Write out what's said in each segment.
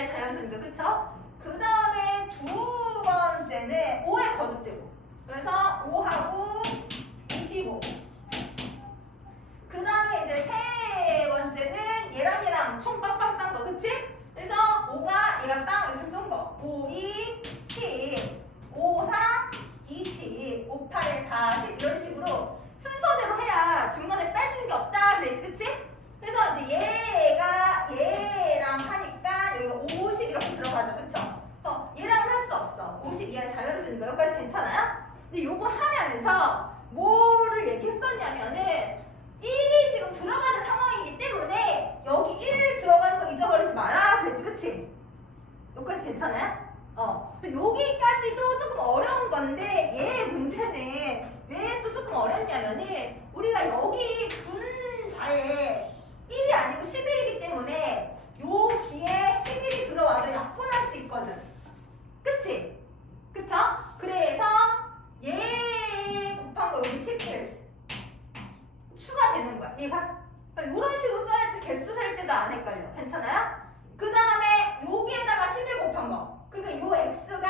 이하의 자연수니까 그쵸? 그 다음에 두 번째는 5의 거듭제곱. 그래서 5하고 25. 그 다음에 이제 세 번째는 얘랑 총 빡빡 싼 거, 그치? 그래서 5가 얘랑 빵 이렇게 쏜 거. 5, 2, 10, 5, 4, 20, 5, 8에 40 이런 식으로 순서대로 해야 중간에 빼지는 게 없다 그랬지, 그치? 그래서 이제 얘가 얘랑 하니까 여기 50 이렇게 들어가죠, 그쵸? 그래서 얘랑은 할 수 없어. 50 이하 자연수니까 여기까지 괜찮아요? 근데 요거 하면서 뭐를 얘기했었냐면은 1이 지금 들어가는 상황이기 때문에 여기 1 들어가는 거 잊어버리지 마라 그랬지, 그치? 여기까지 괜찮아요? 근데 여기까지도 조금 어려운 건데 얘 문제는 왜 또 조금 어렵냐면은 우리가 여기 분자에 1이 아니고 11이기 때문에 여기에 11이 들어와도 약분할 수 있거든. 그치? 그쵸? 그래서 얘 곱한 거 여기 11 추가되는 거야. 얘가 이런 식으로 써야지 개수 셀 때도 안 헷갈려. 괜찮아요? 그 다음에 여기에다가 11 곱한 거. 그러니까 요 x가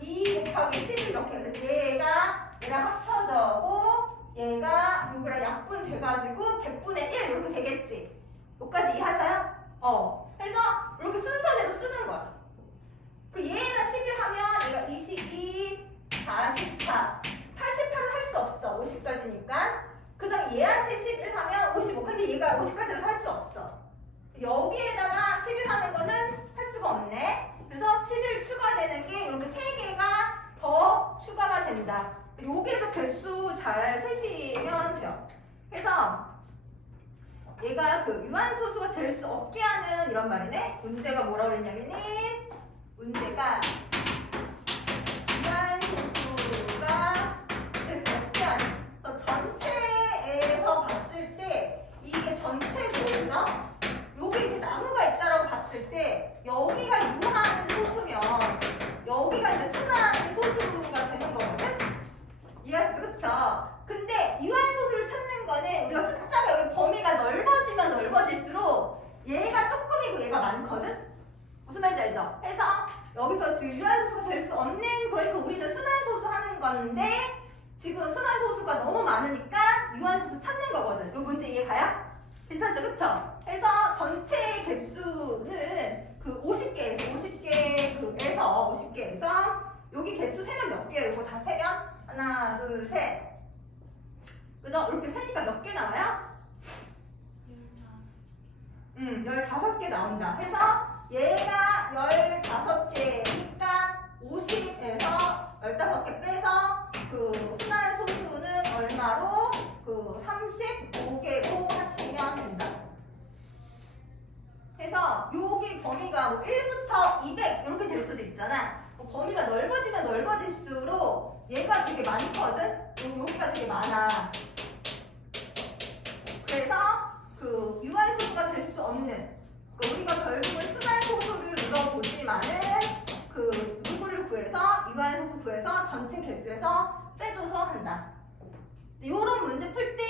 2 곱하기 11 이렇게 해서 얘랑 합쳐져고 얘가 요거랑 약분 돼가지고 100분의 1 이렇게 되겠지. 여기까지 이해하셔요? 그래서 이렇게 순서대로 쓰는 거야. 그 얘가 11 하면 얘가 22, 44, 88은 할 수 없어. 50까지니까. 그 다음에 얘한테 11 하면 55. 근데 얘가 50까지는 할 수 없어. 여기에다가 11 하는 거는 할 수가 없네. 그래서 11 추가되는 게 이렇게 3개가 더 추가가 된다. 여기에서 개수 잘 세시면 돼요. 그래서 얘가 그 유한소수가 될 수 없게 하는 이런 말이네. 문제가 뭐라 그랬냐면은 문제가 유한소수가 될 수 없게 하는 전체에서 봤을 때 이게 전체적이죠? 여기 이렇게 나무가 있다라고 봤을 때 여기가 유한 소수면 여기가 이제 순한 소수가 되는 거거든? 이해했어? 그쵸? 근데 유한 소수를 찾는 거는 우리가 숫자가 여기 범위가 넓어지면 넓어질수록 얘가 조금이고 얘가 많거든? 무슨 말인지 알죠? 그래서 여기서 지금 유한 소수가 될 수 없는, 그러니까 우리는 순한 소수 하는 건데 지금 순한 소수가 너무 많으니까 유한 소수 찾는 거거든. 이 문제 이해가요? 괜찮죠? 그쵸? 그래서 전체 개수는 그 50개에서 여기 개수 세면 몇 개예요? 이거 다 세면? 하나, 둘, 셋. 그죠? 이렇게 세니까 몇 개 나와요? 15개 나온다. 그래서 얘가 15개니까 50에서 15개 빼서 그 순한 소수는 얼마로? 그 35개로 하시면 된다. 그래서 여기 범위가 뭐 1부터 200 이렇게 될 수도 있잖아. 범위가 넓어지면 넓어질수록 얘가 되게 많거든? 여기가 되게 많아. 그래서 그 유한 소수가 될 수 없는, 그러니까 우리가 결국은 순한 소수를 물어보지만은 그 누구를 구해서 유한 소수 구해서 전체 개수에서 빼줘서 한다. 이런 문제 풀 때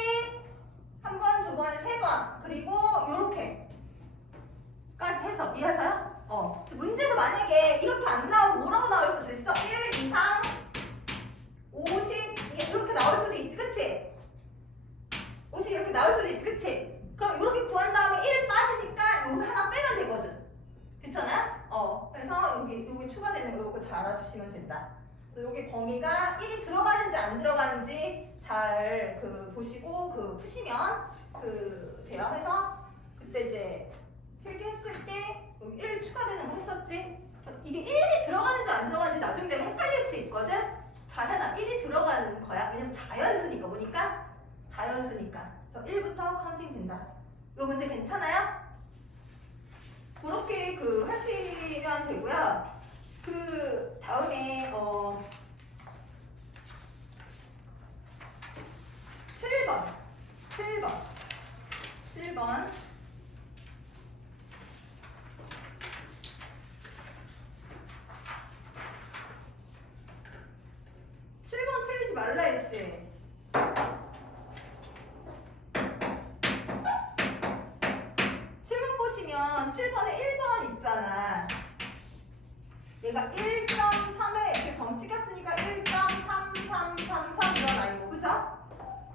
한 번, 두 번, 세 번, 그리고 요렇게까지 해서 이해하셔요? 문제에서 만약에 이렇게 안 나오고 뭐라고 나올 수도 있어? 1 이상 50 이렇게 나올 수도 있지, 그치? 50 이렇게 나올 수도 있지, 그치? 그럼 이렇게 구한 다음에 1 빠지니까 여기서 하나 빼면 되거든. 괜찮아요? 그래서 여기 추가되는 거 이렇게 잘 알아주시면 된다. 여기 범위가 1이 들어가는지 안 들어가는지 잘 보시고 푸시면 돼요. 해서 그때 이제 필기했을 때 여기 1 추가되는 거 했었지? 이게 1이 들어가는지 안 들어가는지 나중 되면 헷갈릴 수 있거든? 잘 해놔. 1이 들어가는 거야. 왜냐면 자연수니까. 뭐니까? 자연수니까. 그래서 1부터 카운팅 된다. 이 문제 괜찮아요? 그렇게 하시면 되고요. 그 다음에 7번 7번 틀리지 말라 했지? 7번 보시면 7번에 1번 있잖아. 얘가 1.3에 이렇게 점 찍혔으니까 1.3333 이런 아이고, 그죠?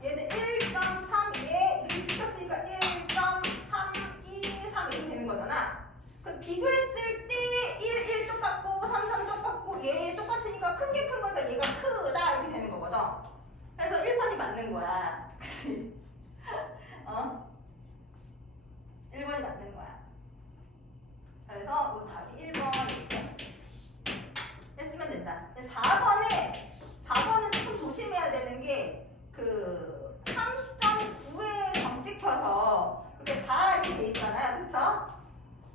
얘는 1.32에 이렇게 찍혔으니까 1.323 이렇게 되는 거잖아. 그럼 비교했을 때 1, 1 똑같고 3, 3 똑같고 얘 똑같으니까 큰 게 큰 거니까 얘가 크다 이렇게 되는 거거든. 그래서 1번이 맞는 거야. 그치? 1번이 맞는 거야. 그래서 이 답이 1번 이렇게 했으면 된다. 4번은 조금 조심해야 되는 게 그 3.9에 점 찍혀서 이렇게 4 이렇게 돼 있잖아요. 그쵸?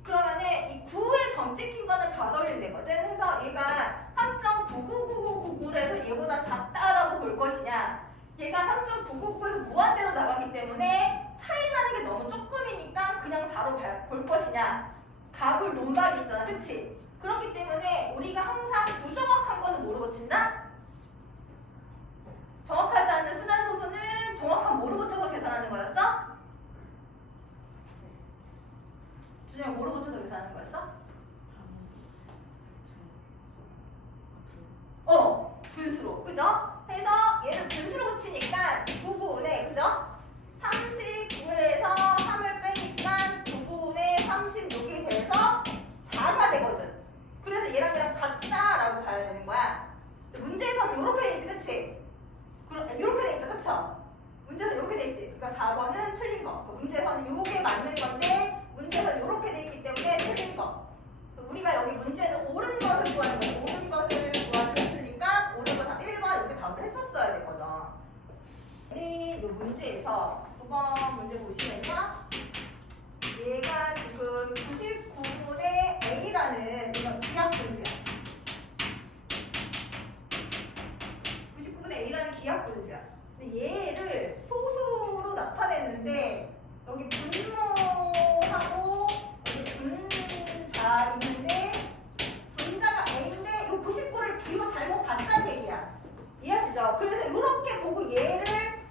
그러면은 이 9에 점 찍힌 거는 가돌림 되거든. 그래서 얘가 3.99999에서 얘보다 작다라고 볼 것이냐, 얘가 3.999에서 무한대로 나가기 때문에 차이 나는 게 너무 조금이니까 그냥 4로 볼 것이냐, 가불 논박이 있잖아. 그치? 그렇기 때문에 우리가 항상 부정확한 거는 뭐로 고친다? 정확하지 않은 순환소수는 정확한 뭐로 고쳐서 계산하는 거였어? 준영이 뭐로 고쳐서 계산하는 거였어? 분수로. 그죠? 그래서 얘를 분수로 고치니까 9분의, 그죠? 39에서 3을 빼니까 9분의 36이 돼서 4가 되거든. 그래서 얘랑 같다라고 봐야 되는 거야. 문제에서는 이렇게 돼 있지, 그치? 이렇게 돼 있죠, 그쵸? 문제에서는 이렇게 돼 있지. 그러니까 4번은 틀린 거. 문제에서는 요게 맞는 건데 문제에서는 이렇게 돼 있기 때문에 틀린 거. 우리가 여기 문제는 옳은 것을 구하는 거야. 옳은 것을 구하셨으니까 옳은 거 다 1번 이렇게 답을 했었어야 되거든. 이 문제에서 9번 문제 보시면요, 얘가 지금 99분의 A라는 이런 기하분수야. 99분의 A라는 기하분수야. 근데 얘를 소수로 나타냈는데 여기 분모하고 여기 분자 있는데 분자가 A인데 이 99를 B로 잘못 봤다는 얘기야. 이해하시죠? 그래서 이렇게 보고 얘를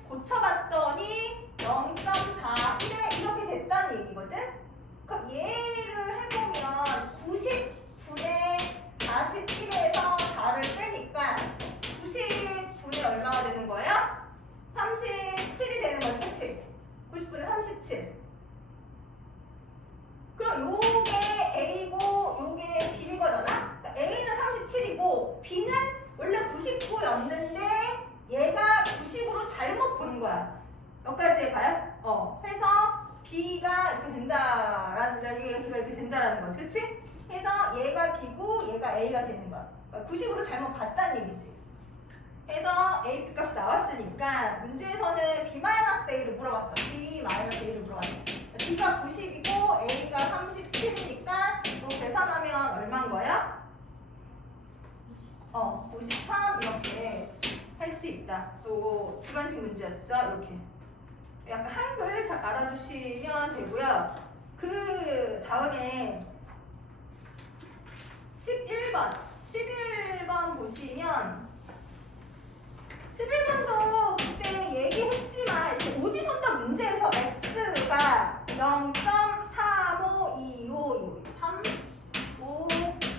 고쳐봤더니 0.41에 이렇게 됐다는 얘기거든? 그럼 얘를 해보면 90분의 41에서 4를 빼니까 90분의 얼마가 되는 거예요? 37이 되는 거지, 그치? 90분의 37. 그럼 요게 A고 요게 B인 거잖아? 그러니까 A는 37이고 B는 원래 99였는데 얘가 90으로 잘못 본 거야. 여기까지 해봐요? 해서 B가 이렇게 된다라는, B가 이렇게 된다라는 거지, 그치? 해서 얘가 B고 얘가 A가 되는 거야. 그러니까 90으로 잘못 봤다는 얘기지. 해서 A, B 값이 나왔으니까 문제에서는 B-A를 물어봤어. B-A를 물어봤어. B가 90이고 A가 37이니까 이거 계산하면 얼마인 거야? 53 이렇게 할 수 있다. 또 주관식 문제였죠? 이렇게. 약간 한글 잘 알아두시면 되고요. 그 다음에 11번 보시면 11번도 그때 얘기했지만 이렇게 오지선다 문제에서 x가 0.352525 3, 5,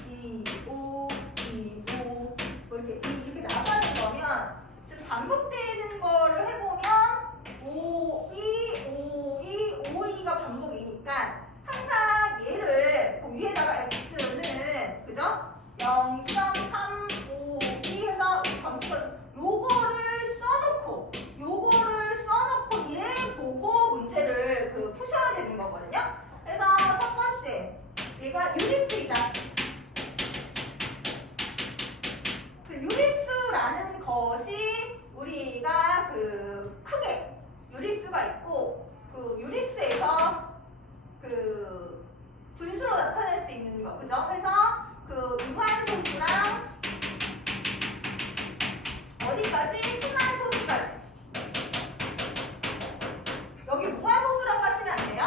2, 5, 2, 5 이렇게 나가는 거면 지금 반복되는 거를 해보면 5, 2, 5, 2, 5, 2가 반복이니까 항상 얘를 그 위에다가 x는 그죠? 0.352 해서 점수 요거를 써놓고 얘 보고 문제를 푸셔야 되는 거거든요. 그래서 첫 번째 얘가 유리수이다. 그 유리수라는 것이 우리가 크게 유리수가 있고 그 유리수에서 분수로 나타낼 수 있는 거, 그죠? 그래서 유한소수랑 어디까지? 순환소수까지. 여기 무한소수라고 하시면 안 돼요.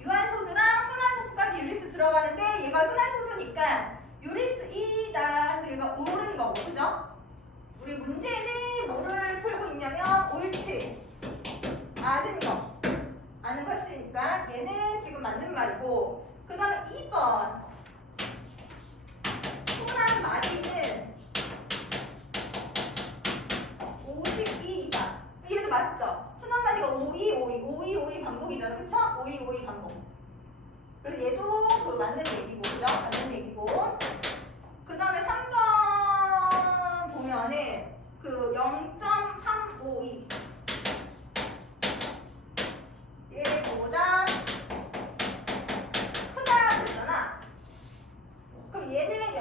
유한소수랑 순환소수까지 유리수 들어가는데 얘가 순환소수니까 유리수이다. 얘가 옳은 거고, 그죠? 우리 문제는 뭐를 풀고 있냐면 옳지, 아는 거 했으니까 얘는 지금 맞는 말이고, 그 다음에 2번 순환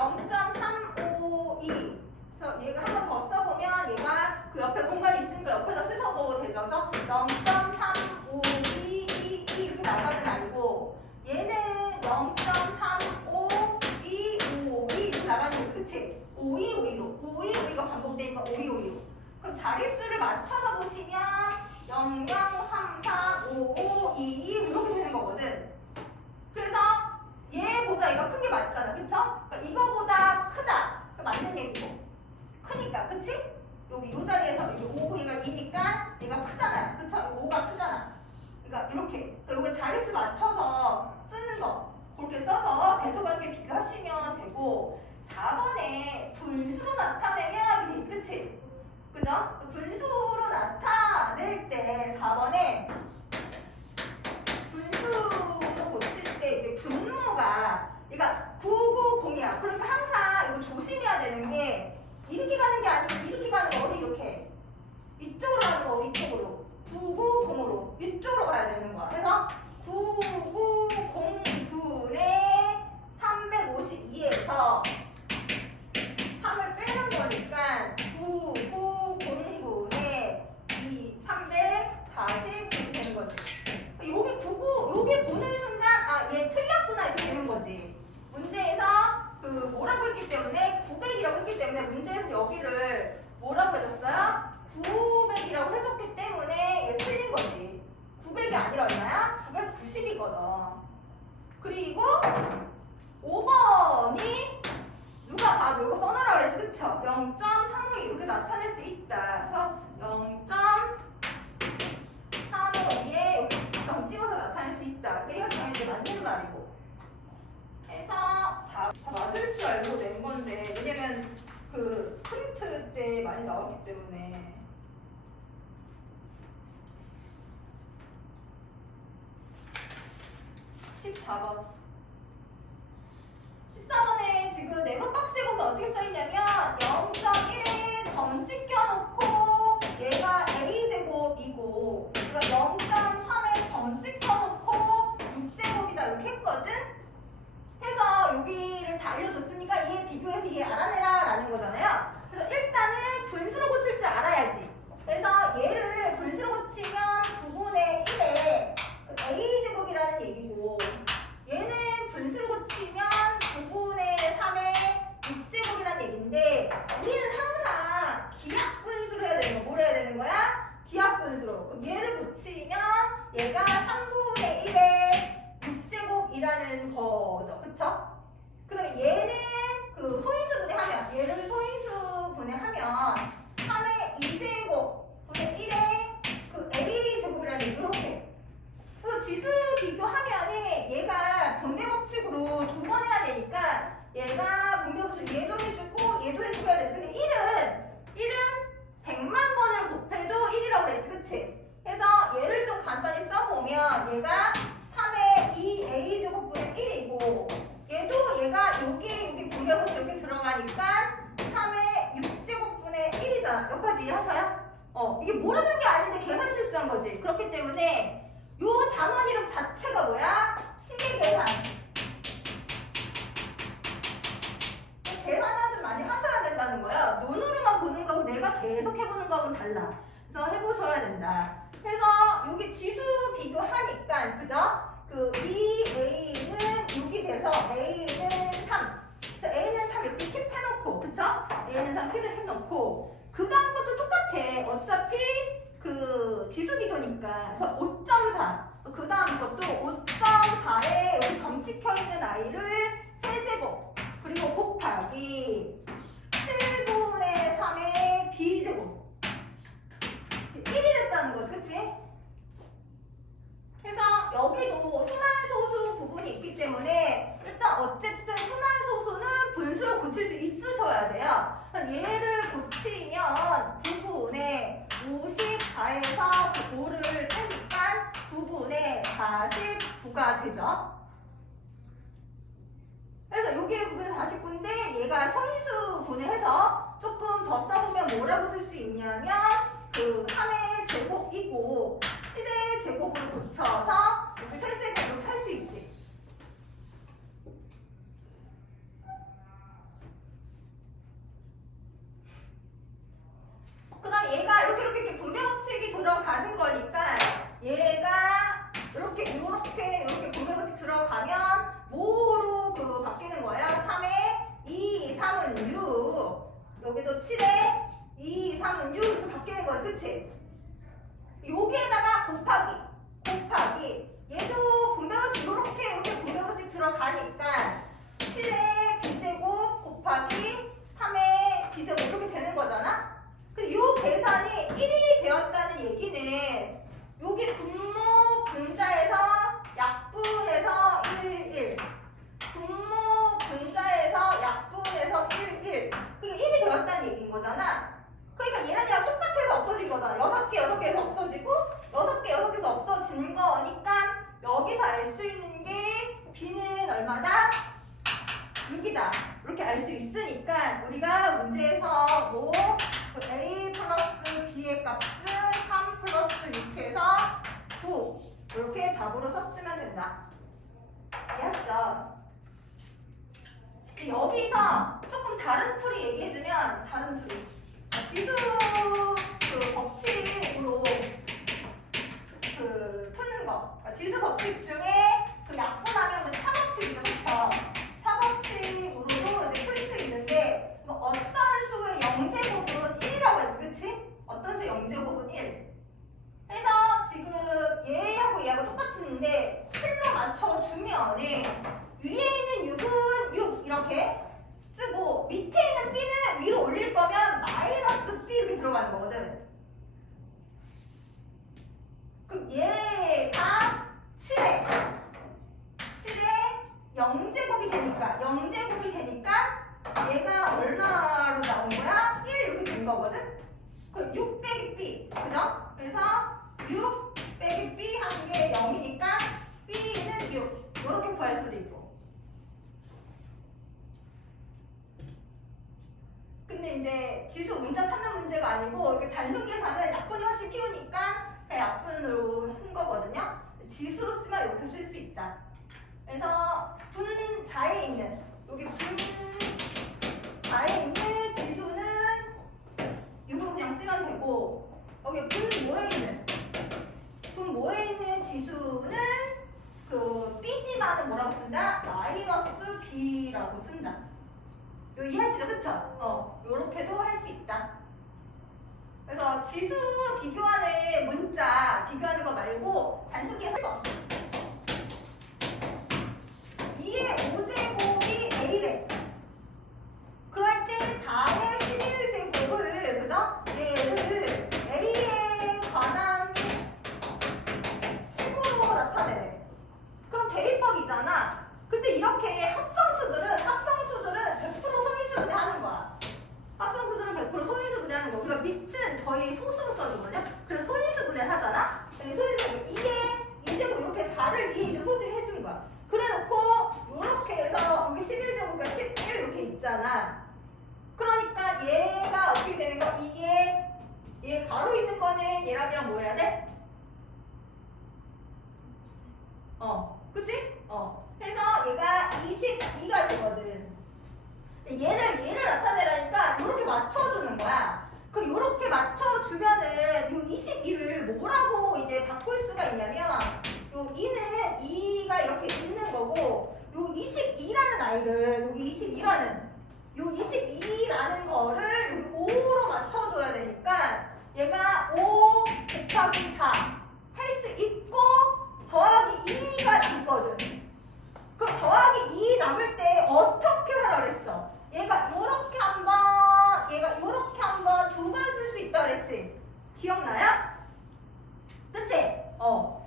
0.352. 그래서 얘가 한 번 더 써보면 얘가 그 옆에 공간이 있으니까 옆에다 쓰셔도 되죠. 그래서 0.35222 이렇게 나가는 아니고 얘는 0.35252 이렇게 나가는 거지. 그치? 5252로 5252가 반복되니까 5252로. 그럼 자릿수를 맞춰서 보시면 00, 3, 4, 5, 5, 2, 2 이렇게 되는 거거든. 그래서 얘보다 얘가 큰 게 맞잖아. 그쵸? 그러니까 이거보다 크다. 맞는 얘기고. 크니까. 그치? 여기 이 자리에서 이게 5고 얘가 2니까 얘가 크잖아요. 그쵸? 5가 크잖아. 그러니까 이렇게. 그러니까 이거 자릿수 맞춰서 쓰는 거. 그렇게 써서 배수관계 비교하시면 되고 4번에 분수로 나타내면 이게 그치? 그죠? 분수로 나타낼 때 4번에 분수로 고칠 때 이게 분모가 그러니까 990이야. 그러니까 항상 이거 조심해야 되는 게 이렇게 가는 게 아니고 이렇게 가는 거 어디 이렇게 이쪽으로 가는 거 이쪽으로 990으로 이쪽으로 가야 되는 거야. 그래서 9909의 352에서 3을 빼는 거니까 9909의 340 이렇게 되는 거지. 여기 99 여기 보는 순간 아 얘 틀렸구나 이렇게 되는 거지. 문제에서 그 뭐라고 했기 때문에 900이라고 했기 때문에 문제에서 여기를 뭐라고 해줬어요? 900이라고 해줬기 때문에 얘 틀린 거지. 900이 아니라 얼마야? 990이거든. 그리고 5번이 누가 봐도 이거 써놔라 그랬지. 그쵸? 0.352 이렇게 나타낼 수 있다. 그래서 0.352에 여기 점 찍어서 나타낼 수 있다. 이거 당연히 맞는 말이고. 해서 4 다 맞을 줄 알고 낸 건데 왜냐면 그 프린트 때 많이 나왔기 때문에. (14번) 14번에 지금 네번 박스에 보면 어떻게 써있냐면 0.1에 점 찍혀놓고 얘가 a제곱이고 그러니까 0.3에 점 찍혀놓고 6제곱이다 이렇게 했거든? 해서 여기를 다 알려줬으니까 얘 비교해서 얘 알아내라 라는 거잖아요. 그래서 일단은 분수로 고칠 줄 알아야지. 그래서 얘를 분수로 고치면 9분의 1에 a제곱이라는 얘기고 얘는 분수로 고치면 9분의 3의 6제곱이라는 얘기인데 우리는 항상 기하분수로 해야 되는 거. 뭘 해야 되는 거야? 기하분수로. 그럼 얘를 고치면 얘가 3분의 1의 6제곱이라는 거죠. 그쵸? 그 다음에 얘는 그 소인수 분해하면 얘를 소인수 분해하면 3의 2제곱 분의 1의 그 a제곱이라는 얘기 이렇게. 그래서 지수 비교하면은 얘가 분배 법칙으로 두 번 해야 되니까 얘가 분배 법칙 얘도 해주고 얘도 해줘야 되지. 근데 1은 100만 번을 곱해도 1이라고 그랬지. 그치? 그래서 얘를 좀 간단히 써보면 얘가 3의 2a제곱분의 1이고 얘도 얘가 여기 분배 법칙 이렇게 들어가니까 3의 6제곱분의 1이잖아. 여기까지 이해하셔요? 이게 모르는 게 아닌데 계산 실수한 거지. 그렇기 때문에 요 단원 이름 자체가 뭐야? 시계 계산. 계산 연습 많이 하셔야 된다는 거야. 눈으로만 보는 거하고 내가 계속 해보는 거하고는 달라. 그래서 해보셔야 된다. 그래서 여기 지수 비교하니까 그죠? 그 2a는 6이 돼서 a는 3. 그래서 a는 3 이렇게 킵해놓고 그쵸? a는 3 킵을 해놓고 그 다음 것도 똑같아. 어차피 그 지수 비교니까. 그래서 5.4. 그 다음 것도 5.4에 여기 점 찍혀 있는 아이를 세제곱 그리고 곱하기 7분의 3의 b제곱 1이 됐다는 거지. 그치? 그래서 여기도 순환소수 부분이 있기 때문에 일단 어쨌든 순환소수는 분수로 고칠 수 있으셔야 돼요. 얘를 고치면 9분의 54에서 5를 빼니까 9분의 49가 되죠. 그래서 여기에 9분의 49인데 얘가 소인수 분해해서 조금 더 써보면 뭐라고 쓸 수 있냐면 그 3의 제곱이고 7의 제곱으로 고쳐서 이렇게 세제곱으로 할 수 있지. 여기도 7에 2, 3은 6 이렇게 바뀌는 거지, 그치? 여기에다가 곱하기 얘도 분배법칙 이렇게 분배법칙 들어가니까 7의 b제곱 곱하기 3의 b제곱 이렇게 되는 거잖아? 근데 요 계산이 1이 되었다는 얘기는 여기 분모 분자에서 약분해서 1 분모 분자에서 약분해서 1 그러니까 1이 되었다는 얘기인 거잖아. 그러니까 얘랑 얘랑 똑같아서 없어진 거잖아. 6개, 6개에서 없어지고 6개, 6개에서 없어진 거니까 여기서 알 수 있는 게 b는 얼마다? 6이다. 이렇게 알 수 있으니까 우리가 문제에서 뭐 a 플러스 b의 값은 3 플러스 6해서 9 이렇게 답으로 썼으면 된다. 이해하시죠? 여기서 조금 다른 풀이 얘기해주면 다른 풀이 지수 그 법칙으로 그 푸는 거 지수 법칙 중에 그 약분하면 그 차법칙이죠, 그쵸? 차법칙으로도 이제 풀 수 있는데 어떤 수의 영제곱은 1이라고 했지, 그치? 어떤 수의 영제곱은 1 해서 지금 얘하고 얘하고 똑같은데 7로 맞춰주면 위에 있는 6은 6 이렇게 쓰고 밑에 있는 b는 위로 올릴 거면 마이너스 b 이렇게 들어가는 거거든. 그럼 얘가 7에 0제곱이 되니까 얘가 얼마로 나온 거야? 1 이렇게 된 거거든. 그 6 빼기 b 그죠? 그래서 6 빼기 b 한 게 0이니까 b는 6 이렇게 구할 수도 있고. 근데 이제 지수 문자 찾는 문제가 아니고 이렇게 단순 계산은 약분이 훨씬 쉬우니까 그냥 약분으로 한 거거든요. 지수로 쓰면 이렇게 쓸 수 있다. 그래서 분자에 있는 여기 분자에 있는 지수는 6으로 그냥 쓰면 되고 여기 분모에 있는 지수는 그 b지만은 뭐라고 쓴다? 마이너스 b라고 쓴다. 요 이해하시죠? 그쵸? 요렇게도 할 수 있다. 그래서 지수 비교하는 문자 비교하는 거 말고 단순히 쓸 거 없어. 2의 5제곱이 a래. 그럴 때 4의 11제곱을 그죠? 얘를 a에 관한 식으로 나타내네. 그럼 대입법이잖아. 근데 이렇게 합성수들은 100% 소인수분해 하는 거야. 합성수들은 100% 소인수분해 하는 거. 우리가 밑은 거의 소수로 써주거든요. 그래서 소인수분해 하잖아. 소인수분해 2에 2제곱 이렇게 4를 2 이제 소진해 주는 거야. 그래 놓고 이렇게 해서 여기 11제곱과 11 이렇게 있잖아. 그러니까 얘가 어떻게 되는 거? 얘 가로 있는 거는 얘랑 뭐 해야 돼? 그치? 해서 얘가 22가 되거든. 얘를 나타내라니까 이렇게 맞춰주는 거야. 그럼 이렇게 맞춰주면은 이 22를 뭐라고 이제 바꿀 수가 있냐면 요 2는 2가 이렇게 있는 거고 요 22라는 아이를 여기 22라는 거를 여기 5로 맞춰줘야 되니까 얘가 5 곱하기 4 할 수 있고 더하기 2가 남거든. 그럼 더하기 2 남을 때 어떻게 하라 그랬어? 얘가 요렇게 한번 두 번 쓸 수 있다 그랬지? 기억나요? 그치? 해서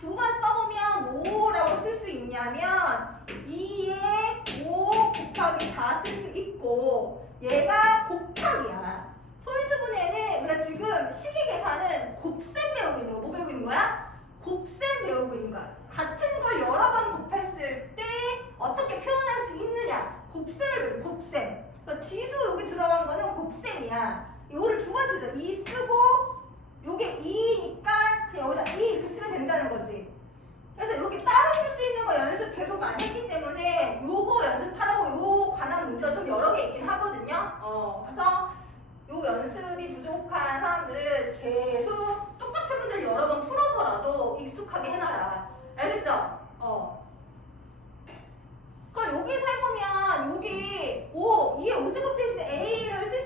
두 번 써보면 뭐라고 쓸 수 있냐면 2에 5 곱하기 4 쓸 수 있고 얘가 곱하기야. 소인수분해는 우리가 지금 식이 계산은 곱셈 배우고 있는 거. 뭐 배우고 있는 거야? 곱셈 배우고 있는 거야. 같은 걸 여러 번 곱했을 때 어떻게 표현할 수 있느냐. 곱셈을 배우 곱셈. 그러니까 지수 여기 들어간 거는 곱셈이야. 이거를 두 번 쓰죠. 2 쓰고 요게 2니까 그냥 여기다 2 이렇게 쓰면 된다는 거지. 그래서 이렇게 따로 쓸 수 있는 거 연습 계속 많이 했기 때문에 요거 연습하라고 요 관한 문제가 좀 여러 개 있긴 하거든요. 그래서 요 연습이 부족한 사람들은 계속 똑같은 문제를 여러 번 풀어서라도 익숙하게 해놔라. 알겠죠? 그럼 여기서 해보면 여기 2의 5제곱 대신에 a를 쓸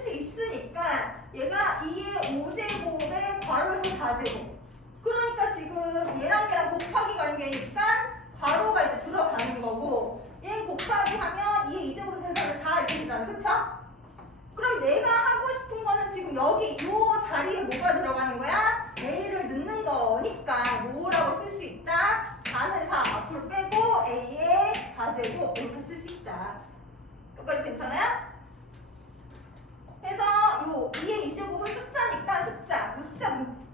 되잖아. 그쵸? 그럼 내가 하고 싶은 거는 지금 여기 이 자리에 뭐가 들어가는 거야? A를 넣는 거니까 뭐라고 쓸 수 있다? 4는 4 앞으로 빼고 A의 4제곱 이렇게 쓸 수 있다. 여기까지 괜찮아요? 그래서 요 2의 2제곱은 숫자니까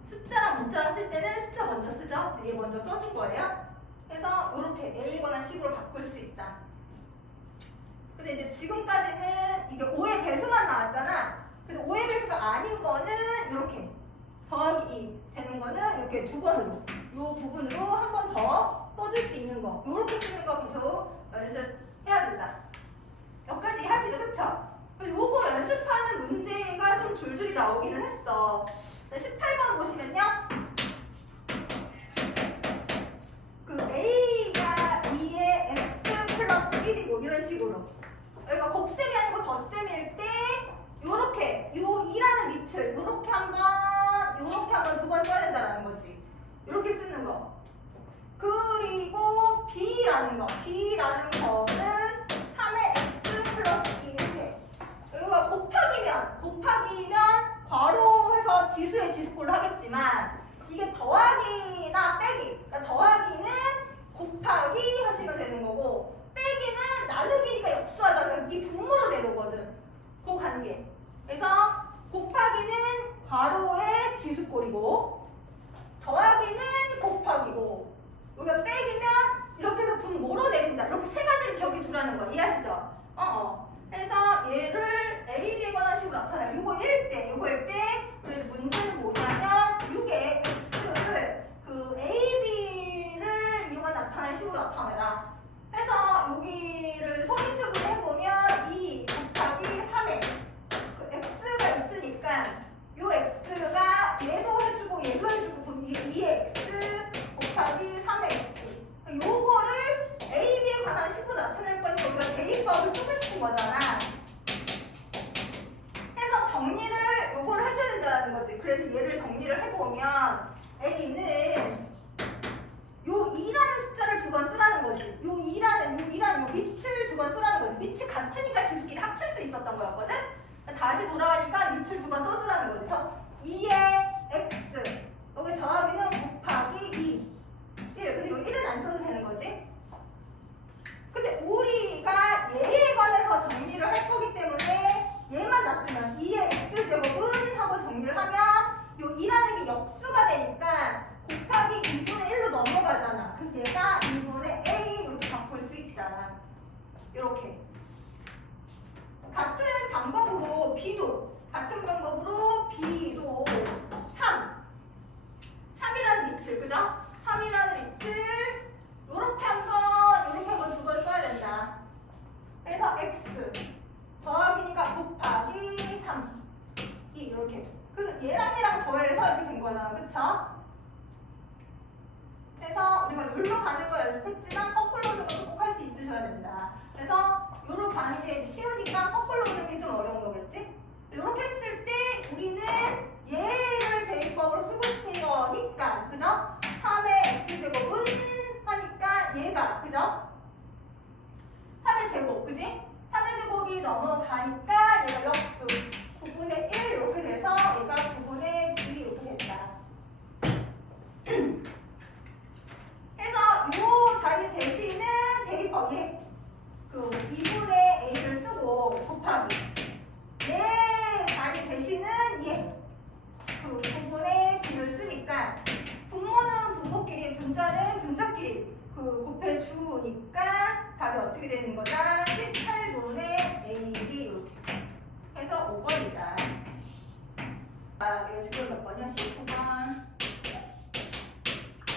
숫자랑 문자랑 쓸 때는 숫자 먼저 쓰죠. 얘 먼저 써준 거예요. 그래서 이렇게 A거나 식으로 바꿀 수 있다. 근데 이제 지금까지는 이게 5의 배수만 나왔잖아. 근데 5의 배수가 아닌 거는 이렇게 더하기 2 되는 거는 이렇게 두 번으로 이 부분으로 한 번 더 써줄 수 있는 거 이렇게 쓰는 거 계속 연습해야 된다. 여기까지 하시죠. 그쵸? 요거 연습하는 문제가 좀 줄줄이 나오기는 했어. 18번 보시면요. 그 A가 2의 X 플러스 1이고 이런 식으로 여기가 곱셈이 아니고 덧셈일 때 요렇게 요 2라는 밑을 요렇게 한번 두 번 써야 된다는 거지. 요렇게 쓰는 거. 그리고 B라는 거는 3의 X 플러스 2 이렇게 여기가 곱하기면 괄호해서 지수의 지수꼴을 하겠지만 이게 더하기나 빼기 그러니까 더하기는 곱하기 하시면 되는 거고 빼기는 나누기니까 역수하잖아요. 이 분모로 내려오거든. 그 관계. 그래서 곱하기는 괄호의 지수꼴이고 더하기는 곱하기고 여기가 빼기면 이렇게 해서 분모로 내린다. 이렇게 세 가지를 기억해 두라는 거 이해하시죠? 그래서 얘를 A, B에 관한 식으로 나타내요. 요거일 때 그래서 문제는 뭐냐면 6의 X를 그 A, B를 이용한 나타낼 식으로 나타내라. 해서 여기를 소인수분을 해보면 2 곱하기 3에 그 X가 있으니까 요 X가 얘도 해주고 얘도 해주고 2의 X 곱하기 3의 X 요거를 A, B에 관한 식으로 나타낼 거니까 우리가 대입법을 쓰고 싶은 거잖아. 해서 정리를 요거를 해줘야 된다는 거지. 그래서 얘를 정리를 해보면 A는 요 2라는 숫자를 두 번 쓰라는 거지. 요 2라는 요 밑을 두 번 쓰라는 거지. 밑이 같으니까 지수끼리 합칠 수 있었던 거였거든. 다시 돌아가니까 밑을 두 번 써주라는 거지. 그래서 2의 X 여기 더하기는 곱하기 2 1. 근데 여기 1은 안 써도 되는 거지. 근데 우리가 얘에 관해서 정리를 할 거기 때문에 얘만 놔두면 2의 X제곱은 하고 정리를 하면 요 2라는 게 역수가 되니까 곱하기 2분의 1로 넘어가잖아. 그래서 얘가 2분의 A 이렇게 바꿀 수 있다. 이렇게 같은 방법으로 B도 3이라는 밑을 그죠? 3이라는 밑을 요렇게 한번 두 번 써야 된다. 그래서 X 더하기니까 곱하기 3 이렇게 그래서 얘랑 더해서 이렇게 된 거잖아. 그쵸? 그래서 우리가 룰로 가는 거 연습했지만 거꾸로 오는 것도 꼭 할 수 있으셔야 된다. 그래서 요로 가는 게 쉬우니까 거꾸로 오는 게 좀 어려운 거겠지? 요렇게 했을 때 우리는 얘를 대입법으로 쓰고 싶은 거니까 그죠? 3의 X제곱은 하니까 얘가 그죠? 3의 제곱 그지? 3의 제곱이 넘어가니까 얘가 역수 9분의 1 이렇게 돼서 얘가 9분의 2 이렇게 됐다. 그래서 요 자리 대신은 대입법이 그 2분의 A를 쓰고 곱하기 얘 자리 대신은 얘 그 9분의 B를 쓰니까 분모는 분모끼리 분자는 분자끼리 그 곱해주니까 답이 어떻게 되는 거다? 18분의 AB 이렇게 해서 5번이다. 내가 지금 몇 번이야? 19번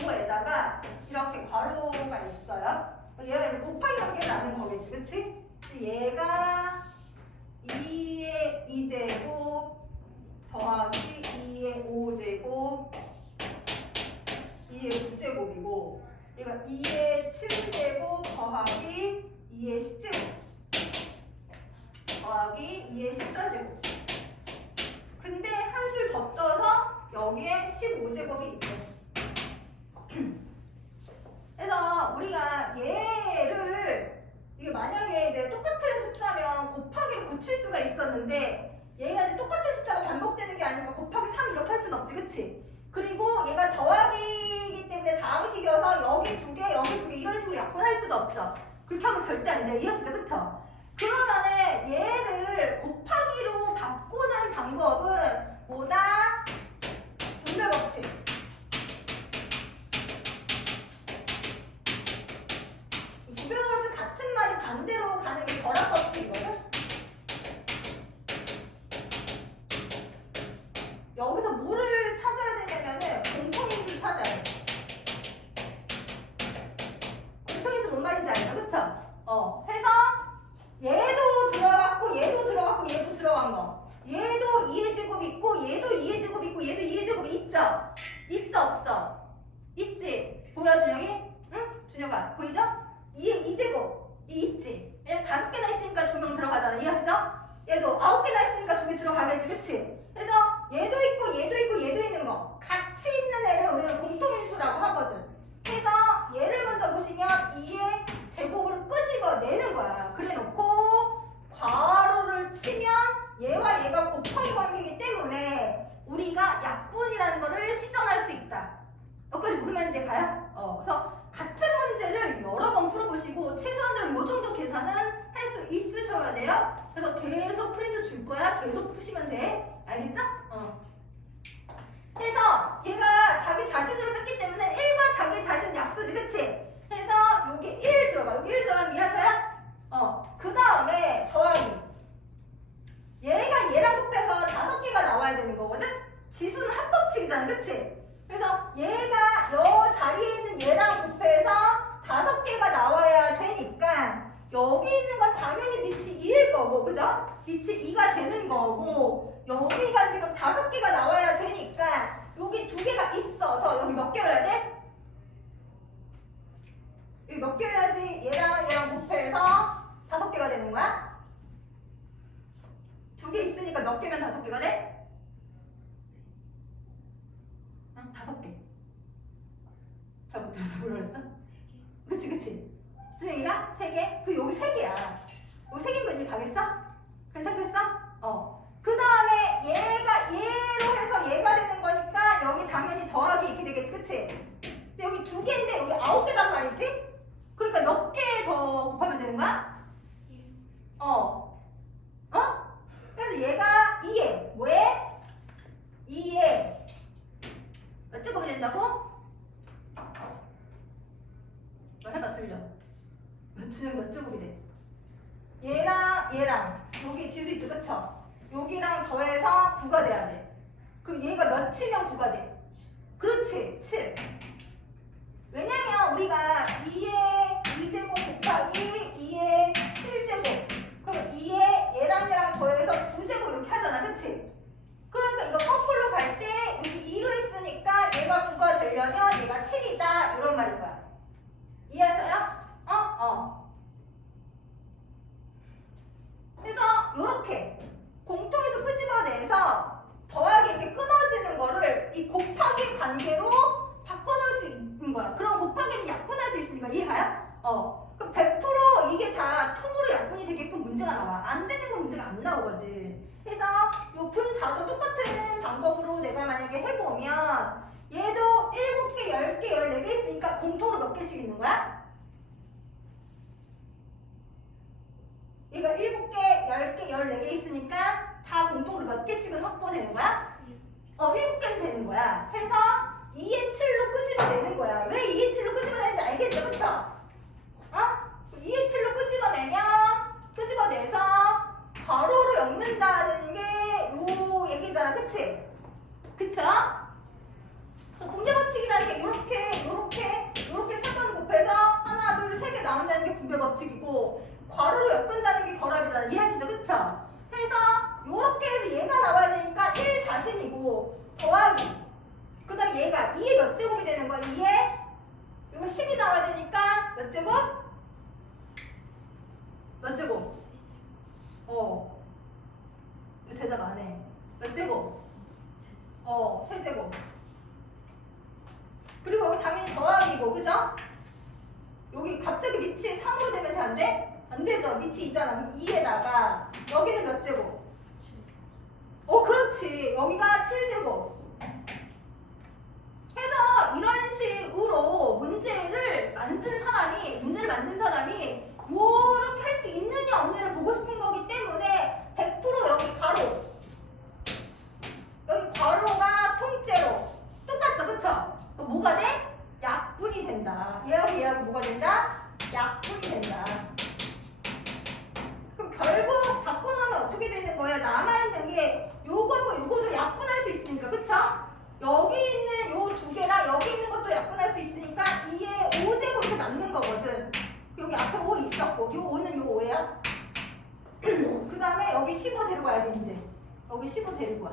5에다가 이렇게 괄호가 있어요. 얘가 이제 곱하기 관계를 아는 거겠지, 그치? 얘가 2의 2제곱 더하기 2의 5제곱 2의 9제곱이고 얘가 2의 7제곱 더하기 2의 10제곱 더하기 2의 14제곱 근데 한 술 더 떠서 여기에 15제곱이 있대. 그래서 우리가 얘를 이게 만약에 이제 똑같은 숫자면 곱하기로 있었는데 얘가 이제 똑같은 숫자가 반복되는 게 아니고 곱하기 3 이렇게 할 수는 없지, 그치? 그리고 얘가 더하기이기 때문에 다항식이어서 여기 두 개, 여기 두 개 이런 식으로 약분할 수도 없죠. 그렇게 하면 절대 안 돼요. 이해하시죠? 그쵸? 그러면은 얘를 곱하기로 바꾸는 방법은 뭐다? 분배 법칙. 분배 법칙 같은 말이 반대로 가는 게 결합 법칙이거든? 여기서 뭐를 찾아야 되냐면은 공통인수를 찾아야 돼. 공통인수 뭔 말인지 알죠? 그쵸? 해서 얘도 들어갔고 얘도 들어갔고 얘도 들어간 거. 얘도 2의 제곱 있고 얘도 2의 제곱 있고 얘도 2의 제곱이 있죠? 있어 없어? 있지? 보여 준혁이? 응? 준혁아 보이죠? 2의 2제곱 이 있지? 얘 5개나 있으니까 2명 들어가잖아. 이해하시죠? 얘도 9개나 있으니까 2개 들어가겠지, 그치? 그래서 얘도 있고 얘도 있고 얘도 있는 거 같이 있는 애를 우리는 공통인수라고 하거든. 그래서 얘를 먼저 보시면 2의 제곱으로 끄집어내는 거야. 그래 놓고 괄호를 치면 얘와 얘가 곱하기 관계이기 때문에 우리가 약분이라는 거를 시전할 수 있다. 여기까지 무슨 말인지 가요? 그래서 같은 문제를 여러 번 풀어보시고 최소한으로 이 정도 계산은 할 수 있으셔야 돼요. 그래서 계속 프린트 줄 거야. 계속 푸시면 돼. 알겠죠? 그래서 얘가 자기 자신으로 뺐기 때문에 1과 자기 자신 약수지, 그치? 그래서 여기 1 들어가. 여기 1 들어가는 이해하셔요? 그 다음에 더하기. 얘가 얘랑 곱해서 5개가 나와야 되는 거거든? 지수는 합법칙이잖아, 그치? 그래서 얘가 요 자리에 있는 얘랑 곱해서 5개가 나와야 되니까 여기 있는 건 당연히 밑이 2일 거고, 그죠? 밑이 2가 되는 거고 여기가 지금 5개가 나와야 되니까 여기 2개가 있어서 여기 몇 개여야 돼? 여기 몇 개여야지 얘랑 곱해서 5개가 되는 거야? 2개 있으니까 몇 개면 5개가 돼? 응? 5개. 잘못 들어서 뭐라 그랬어? 그치? 준영이가 3개? 그 여기 3개야. 여기 3개인 거 이해 가겠어? 괜찮겠어? 그 다음에 얘가 얘로 해서 얘가 되는 거니까 여기 당연히 더하기 이렇게 되겠지, 그치? 근데 여기 2개인데 여기 9개단 말이지? 그러니까 몇 개 더 곱하면 되는 거야? 그래서 얘가 2에 뭐에? 2에 몇 제곱이 된다고? 해봐 들려. 몇 제곱이 돼? 얘랑 여기 지수 있죠, 그쵸? 여기랑 더해서 9가 돼야 돼. 그럼 얘가 몇이면 9가 돼? 그렇지, 7. 왜냐면 우리가 2의 2제곱 곱하기 2의 7제곱 그럼 2의 얘랑 더해서 9제곱 이렇게 하잖아, 그치? 그러니까 이거 거꾸로 갈 때 여기 2로 했으니까 얘가 9가 되려면 얘가 7이다 이런 말인 거야. 이해하셔요? 그래서 요렇게 공통에서 끄집어내서 더하기 이렇게 끊어지는 거를 이 곱하기 관계로 바꿔놓을 수 있는 거야. 그럼 곱하기는 약분할 수 있으니까 이해가요? 그럼 100% 이게 다 통으로 약분이 되게끔 문제가 나와. 안 되는 건 문제가 안 나오거든. 그래서 요 분자도 똑같은 방법으로 내가 만약에 해보면 얘도 7개, 10개, 14개 있으니까 공통으로 몇 개씩 있는 거야? 얘가 7개, 10개, 14개 있으니까 다 공통으로 몇 개씩은 확보되는 거야? 7개는 되는 거야. 해서 2의 7로 끄집어내는 거야. 왜 2의 7로 끄집어내는지 알겠죠? 그쵸? 2의 7로 끄집어내서 괄호로 엮는다는 게 요 얘기잖아. 그치? 그쵸? 분배 법칙이라는 게 요렇게 3번 곱해서 하나, 둘, 3개 나온다는 게 분배 법칙이고 괄호로 엮는다는 게 결합이잖아. 이해하시죠? 그쵸? 그래서 요렇게 해서 얘가 나와야 되니까 1 자신이고 더하기 그 다음에 얘가 2의 몇 제곱이 되는 거야? 2의 이거 10이 나와야 되니까 몇 제곱? 몇 제곱? 이거 대답 안 해. 몇 제곱? 3제곱. 그리고 여기 당연히 더하기고, 그죠? 여기 갑자기 밑이 3으로 되면 안 돼? 안 되죠? 밑이 2잖아. 그럼 2에다가 여기는 몇 제곱? 그치? 여기가 7제곱. 해서 이런 식으로 문제를 만든 사람이 요렇게 할 수 있느냐 없느냐를 보고 싶은 거기 때문에 100% 여기 가로, 여기 괄호가 통째로 똑같죠, 그쵸? 또 뭐가 돼? 약분이 된다. 얘하고 뭐가 된다? 약분이 된다. 그럼 결국 바꿔놓으면 어떻게 되는 거예요? 남아있는 게 요거하고 요거도 약분할 수 있으니까, 그쵸? 여기 있는 요 두 개랑 여기 있는 것도 약분할 수 있으니까 2에 5제곱 이렇게 남는 거거든. 여기 앞에 5 있었고, 요 5는 요 5예요. 그 다음에 여기 15 데리고 와야지, 이제. 여기 15 데리고 와.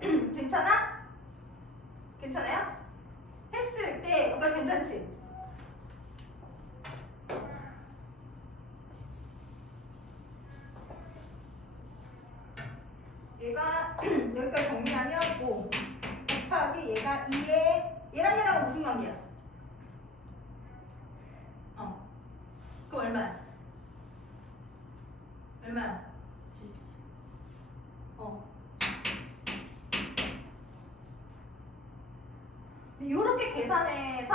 괜찮아? 괜찮아요? 했을 때, 오빠 괜찮지? 얘가 여기까지 정리하면 5 곱하기 얘가 2에 얘랑 얘랑 무슨 관계야? 그럼 얼마야? 얼마야? 요렇게 계산해서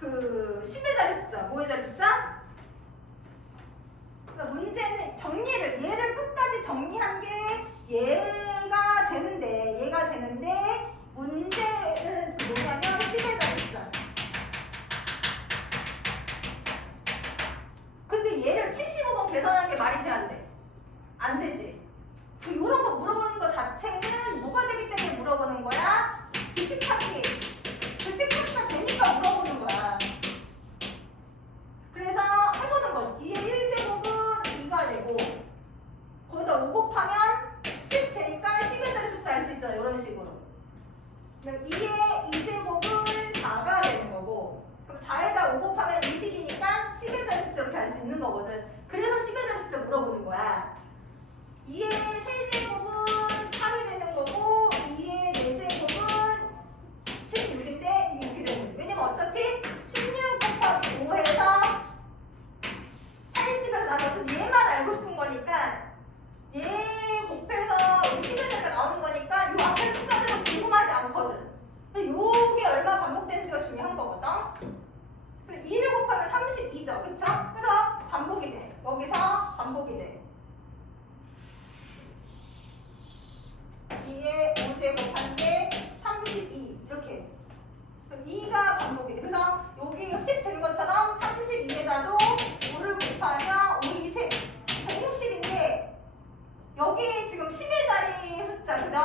그 10의 자리 숫자, 뭐의 자리 숫자? 그러니까 문제는 정리를, 얘를 끝까지 정리한 게 얘가 되는데 문제는 뭐냐면 10의 자리 숫자. 근데 얘를 75번 계산하는 게 말이 돼, 안 돼? 안 되지. 요런 거 물어보는 거 자체는 뭐가 되기 때문에 물어보는 거야? 규칙 찾기. 규칙 찾기가 되니까 물어보는 거야. 그래서 해보는 거지. 2의 1제곱은 2가 되고 거기다 5 곱하면 10 되니까 10의 자리 숫자 알 수 있잖아. 이런 식으로. 그럼 2의 2제곱은 4가 되는 거고, 그럼 4에다 5 곱하면 20이니까 10의 자리 숫자 이렇게 알 수 있는 거거든. 그래서 10의 자리 숫자 물어보는 거야. 2의 세제곱은 8이 되는 거고 2의 4제곱은 16인데 이게 6이 되는 거지. 왜냐면 어차피 16 곱하기 5해서 80에서 나는 어차피 얘만 알고 싶은 거니까 얘 곱해서 10의 자리가 나오는 거니까 요 앞에 숫자들은 궁금하지 않거든. 근데 요게 얼마 반복되는지가 중요한 거거든. 그래서 2를 곱하면 32죠. 그쵸? 그래서 반복이 돼. 여기서 반복이 돼. 2에 5제곱한 게 32 이렇게. 2가 반복이 돼. 그래서 여기 10 된 것처럼 32에다도 5를 곱하면 5, 20 160인데 여기 지금 10의 자리 숫자, 그죠?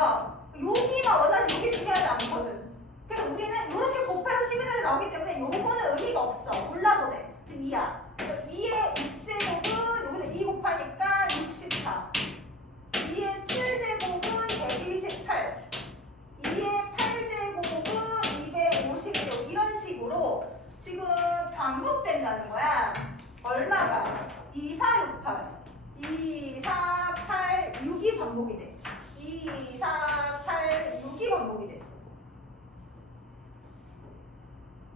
여기만 원하지 여기 중요하지 않거든. 그래서 우리는 이렇게 곱해서 10의 자리 나오기 때문에 요거는 의미가 없어. 몰라도 돼. 2야. 그래서 2의 6제곱은 여기는 2 곱하니까 64. 2의 7제곱은 128. 2의 8제곱은 256. 이런 식으로 지금 반복된다는 거야. 얼마가? 2, 4, 6, 8. 2, 4, 8, 6이 반복이 돼. 2, 4, 8, 6이 반복이 돼.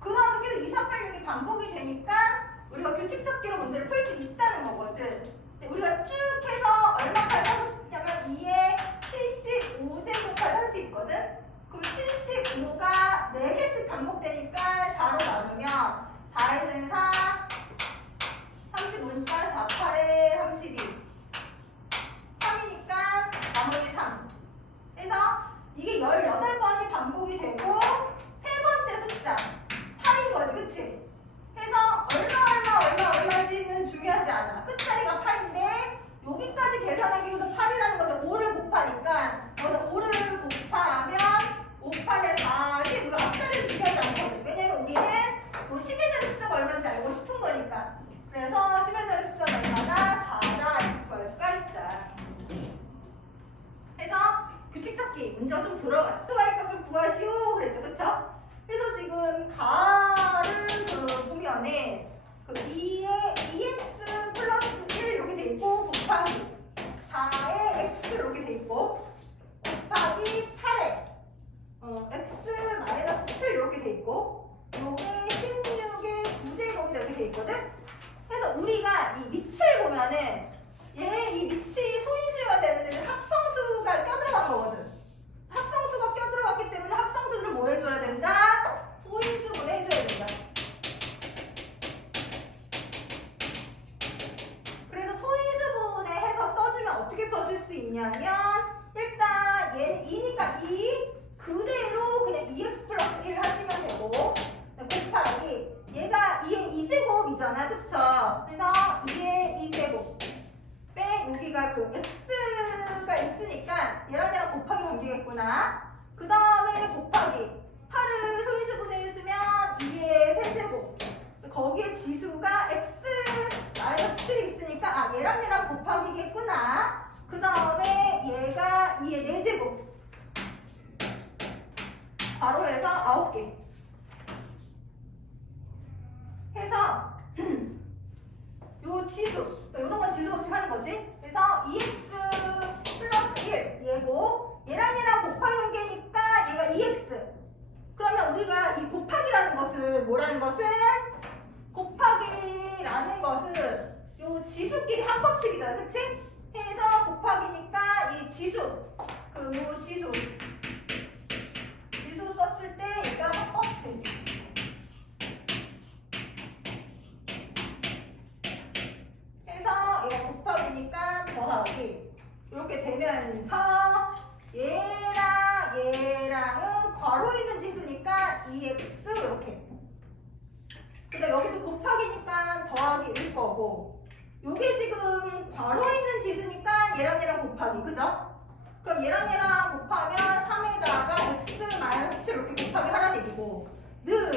그 다음 계속 2, 4, 8, 6이 반복이 되니까 우리가 규칙 찾기로 문제를 풀 수 있다는 거거든. 근데 우리가 쭉 해서 얼마까지 하고 싶냐면 2에 75제곱까지 할 수 있거든. 그럼 75가 4개씩 반복되니까 4로 나누면 4에는 4, 35니까 4, 8에 32. 3이니까 나머지 3. 그래서 이게 18번이 반복이 되고 세 번째 숫자 8인 거지, 그치? 해서 얼마지는 중요하지 않아. 끝자리가 8인데 여기까지 계산하기 위해서 8이라는 거는 5를 곱하니까 너는 5를 곱하면 5, 8에 40. 이거 앞자리는 중요하지 않거든. 왜냐면 우리는 뭐 10의 자리 숫자가 얼마인지 알고 싶은 거니까. 그래서 10의 자리 숫자가 얼마나 4다 이렇게 구할 수가 있다. 해서 규칙 찾기 문제가 좀 들어갔어. Y 값을 구하시오 그랬죠, 그쵸? 그래서 지금 가를 보면은 그 2에 2x 플러스 1 이렇게 돼 있고 곱하기 4에 x 이렇게 돼 있고 곱하기 8에 x 마이너스 7 이렇게 돼 있고 요게 16의 9제곱이 이렇게 돼 있거든. 그래서 우리가 이 밑을 보면은 얘 이 밑이 소인수여야 있냐면 일단 얘는 2니까 2 그대로 그냥 2x 플러스 1 하시면 되고 곱하기 얘가 2의 2제곱이잖아 그쵸? 그래서 2의 2제곱 빼 여기가 그 x가 있으니까 얘랑 곱하기 관계겠구나. 그 다음에 곱하기 8을 소인수분해 했으면 2의 세제곱 거기에 지수가 x 마이너스 7이 있으니까 아 얘랑 곱하기겠구나. 그 다음에 얘가 2의 4제곱 바로 해서 9개 해서 요 지수 이런 건 지수 법칙 하는 거지. 그래서 2x 플러스 1 얘고 얘랑 곱하기 관계니까 얘가 2x. 그러면 우리가 이 곱하기라는 것은 뭐라는 것은 곱하기라는 것은 요 지수끼리 합법칙이잖아 그치? 해서 곱하기니까 이 지수 요 지수 썼을 때 얘가 합법칙 해서 얘가 곱하기니까 더하기 이렇게 되면서 얘랑은 괄호 있는 지수니까 2x 이렇게. 근데 여기도 곱하기니까 더하기일 거고 요게 지금 괄호 있는 지수니까 얘랑 곱하기 그죠? 그럼 얘랑 곱하면 3에다가 x 마이너스 7 이렇게 곱하기 하라는 얘기고 는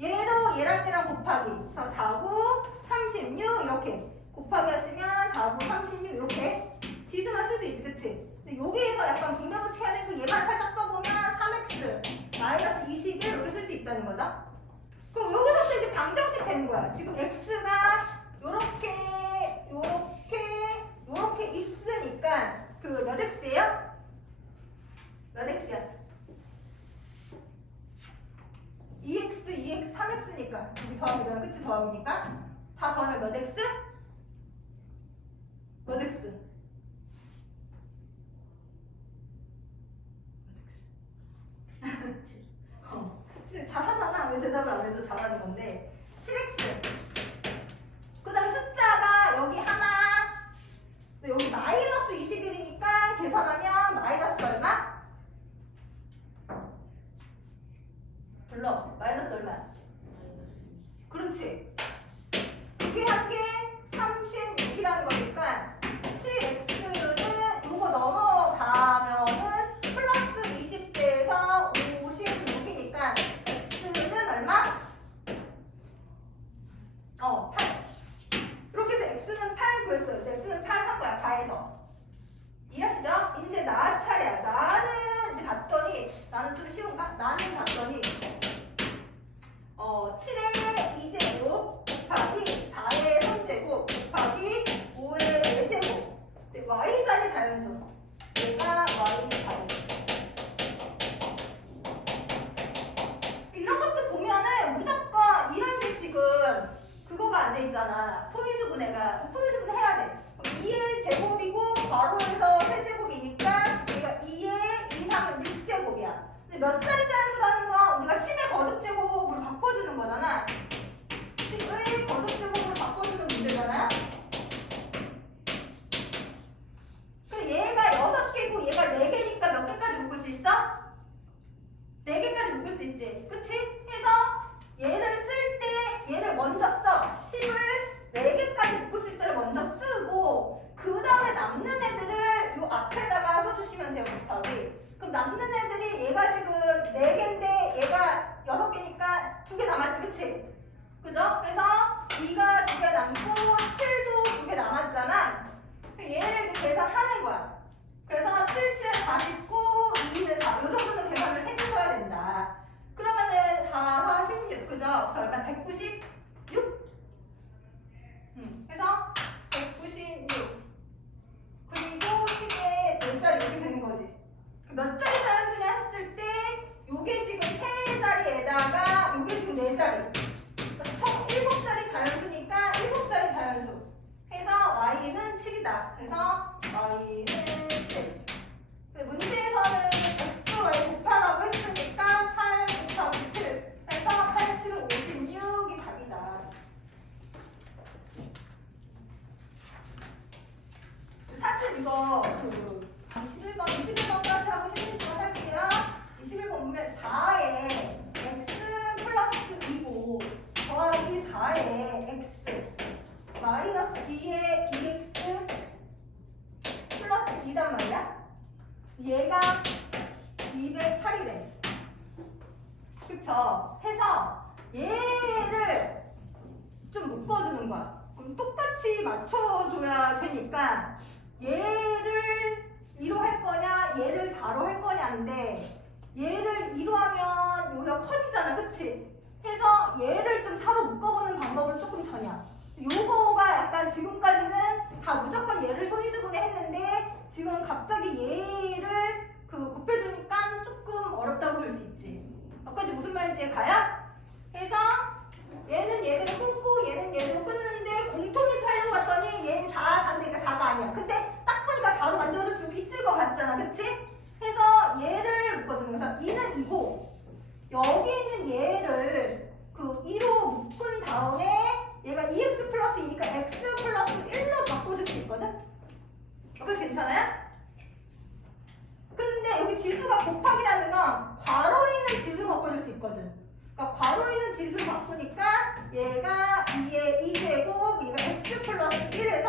얘도 얘랑 곱하기 4, 9, 36 이렇게 곱하기 하시면 4, 9, 36 이렇게 지수만 쓸 수 있지 그치? 근데 여기에서 약간 분명히 해야 되는 거 얘만 살짝 써보면 3x 마이너스 21 이렇게 쓸 수 있다는 거죠? 그럼 여기서부터 이제 방정식 되는 거야. 지금 x가 요렇게 있으니까 그 몇 x예요? 몇 x야? 2x, 3x니까 여기 더하기잖아 그치? 더하기니까 다 더하면 몇 x? 몇 x? 잘하잖아. 왜 대답을 안 해서 잘하는 건데 7x 그 다음 숫자가 여기 하나 여기 마이너스 21이니까 계산하면 마이너스 얼마? 불러 마이너스 얼마? 그렇지 이게 한 개 36이라는 거니까 7x는 요거 넘어가면은 플러스 20대에서 56이니까 x는 얼마? 8 이렇게 해서 x는 8 구했어요. 그래서 x는 8 한 거야 다해서 이해하시죠? 이제 나 차례야. 나는 이제 봤더니 나는 좀 쉬운가? 나는 봤더니 7의 2제곱 곱하기 4의 3제곱 곱하기 5의 4제곱 y자리 자연수 얘가 y자리 이런 것도 보면은 무조건 이런 게 지금 그거가 안 돼 있잖아. 소인수분해가 소인수분해 해야 돼. 2의 제곱이고 괄호에서 세제곱이니까 얘가 2의 2, 3은 6제곱이야. 근데 몇 자리 자연수라는 건 우리가 10의 거듭제곱으로 바꿔주는 거잖아. 10의 거듭제곱으로 바꿔주는 문제잖아요. 그 얘가 6개고 얘가 4개니까 몇 개까지 묶을 수 있어? 4개까지 묶을 수 있지. 그치? 해서 얘를 쓸 때 얘를 먼저 써. 10을 4개까지 묶을 수 있다를 먼저 쓰고 그 다음에 남는 애들을 요 앞에다가 써주시면 돼요. 곱하기. 그럼 남는 애들이 얘가 지금 4개인데 얘가 6개니까 2개 남았지. 그치? 그죠? 그래서 2가 2개 남고 7도 2개 남았잖아. 얘를 이제 계산하는 거야. 그래서 7, 7에 49, 2는 4. 요 정도는 계산을 해주셔야 된다. 그러면은 4, 46. 그죠? 그래서 얼마? 196? 해서 196. 그리고 10에 4자리 이렇게 되는 거지. 몇 자리 자연수냐 했을 때 요게 지금 3자리에다가 요게 지금 4자리. 총 7자리 자연수니까 7자리 자연수. 해서 y는 7이다. 그래서 y는 4의 x 마이너스 b의 2x 플러스 b단 말이야. 얘가 208이래. 그쵸? 해서 얘를 좀 묶어주는 거야. 그럼 똑같이 맞춰줘야 되니까 얘를 2로 할 거냐 얘를 4로 할 거냐인데 얘를 2로 하면 여기가 커지잖아. 그치? 해서 얘를 좀 4로 묶어보는 방법은 조금 전이야. 요거가 약간 지금까지는 다 무조건 얘를 소인수분해 했는데 지금 갑자기 얘를 곱해주니까 조금 어렵다고 볼 수 있지. 아까지 무슨 말인지 가요? 해서 얘는 얘대로 끊고 얘는 얘대로 끊는데 공통이 차이로 봤더니 얘는 4, 4인데 4가 아니야. 근데 딱 보니까 4로 만들어줄 수 있을 것 같잖아. 그치? 해서 얘를 묶어주는 거야. 2는 2고 여기 있는 얘를 2로 묶은 다음에 얘가 2x 플러스 2니까 x 플러스 1로 바꿔줄 수 있거든? 그거 괜찮아요? 근데 여기 지수가 곱하기라는 건 괄호 있는 지수로 바꿔줄 수 있거든. 그러니까 괄호 있는 지수로 바꾸니까 얘가 2의 2제곱 얘가 x 플러스 1에서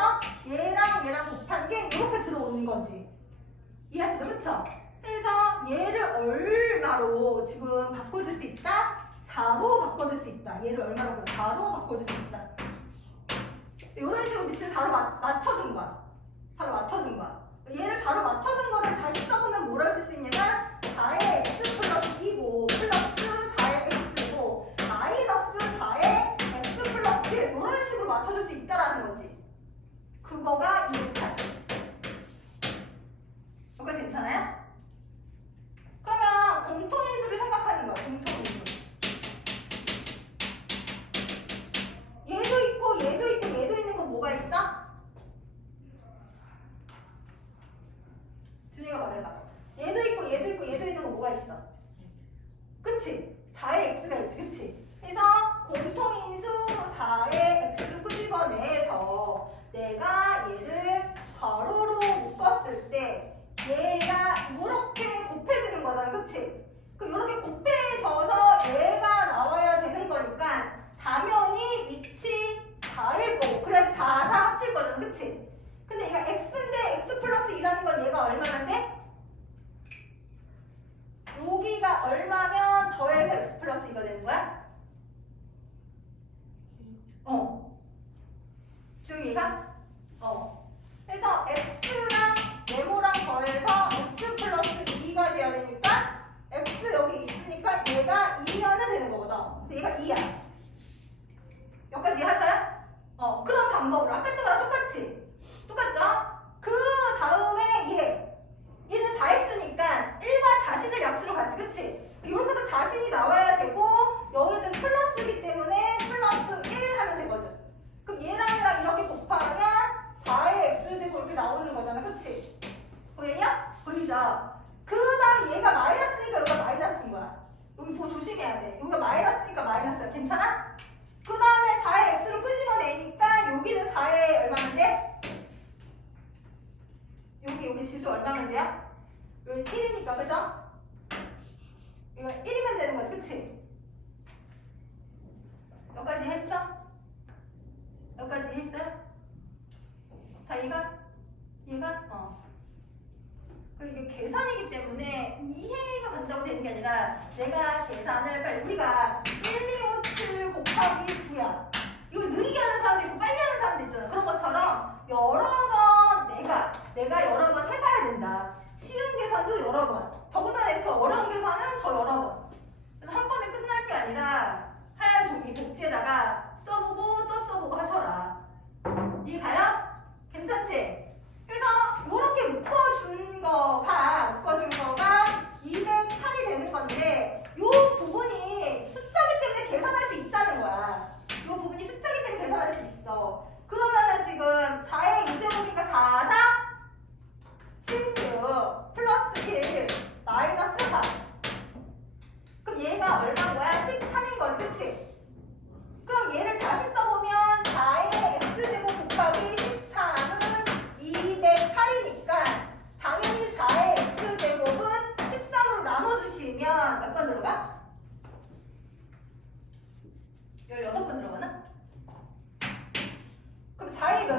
얘랑 곱한 게 이렇게 들어오는 거지. 이해하시죠? 그쵸? 그래서 얘를 얼마로 지금 바꿔줄 수 있다? 4로 바꿔줄 수 있다. 얘를 얼마로 4로 바꿔줄 수 있다. 이런 식으로 밑을 4로 맞춰준 거야. 4로 맞춰준 거야. 얘를 4로 맞춰준 거를 다시 써보면 뭐라 쓸 수 있냐면 4의 x 플러스 2고 플러스 4의 x고 마이너스 4의 x 플러스 1 이런 식으로 맞춰줄 수 있다라는 거지. 그거가 268. 그거 괜찮아요? 그러면 공통인수를 생각하는 거야. 공통인수. 얘도 있고 얘도 있고 얘도 있는 건 뭐가 있어? 준이가 말해봐. 얘도 있고 얘도 있고 얘도 있는 거 뭐가 있어? 그치? 4의 x가 있지. 그치? 그래서 공통인수 4의 x를 끄집어내서 내가 얘를 괄호로 묶었을 때 얘가 이렇게 곱해지는 거잖아. 그치? 그럼 이렇게 곱해져서 얘가 나와야 되는 거니까 당연히 밑이 4일 거고 그래서 4, 4 합칠 거잖아. 그치? 근데 얘가 x인데 x 플러스 2라는 건 얘가 얼마인데? 여기가 얼마면 더해서 x 플러스 2가 되는 거야? 중이가? 그래서 x랑 네모랑 더해서 x 플러스 2가 돼야 되니까 x 여기 있으니까 얘가 2면은 되는 거거든. 그래서 얘가 2야. 여기까지 이해하셔요? 그런 방법으로 아까 했던 거랑 똑같이. 똑같죠? 그 다음에 얘는 4x니까 1과 자신을 약수로 갖지. 그치? 이렇게 해서 자신이 나와야 되고 여기 지금 플러스이기 때문에 플러스 1 하면 되거든. 그럼 얘랑 이렇게 곱하면 4의 x제곱 이렇게 나오는 거잖아. 그치? 보이냐? 보이죠? 그 다음 얘가 마이너스니까 여기가 마이너스인 거야. 여기 보고 조심해야 돼. 여기가 마이너스니까 마이너스야. 괜찮아? 그 다음에 4의 x를 끄집어내니까 여기는 4의 얼마인데? 여기 지수 얼마인데요? 여기 1이니까 그죠? 이거 1이면 되는 거지. 그치? 여기까지 했어? 여기까지 했어요? 다 이해가? 그리고 이게 계산이기 때문에 이해가 간다고 되는 게 아니라 내가 계산을 빨리 우리가 1, 2, 5, 7 곱하기 9야. 이걸 느리게 하는 사람도 있고 빨리 하는 사람도 있잖아. 그런 것처럼 여러 번 내가 여러 번 해봐야 된다. 쉬운 계산도 여러 번. 더군다나 이렇게 어려운 계산은 더 여러 번. 그래서 한 번에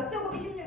몇 제곱이 16?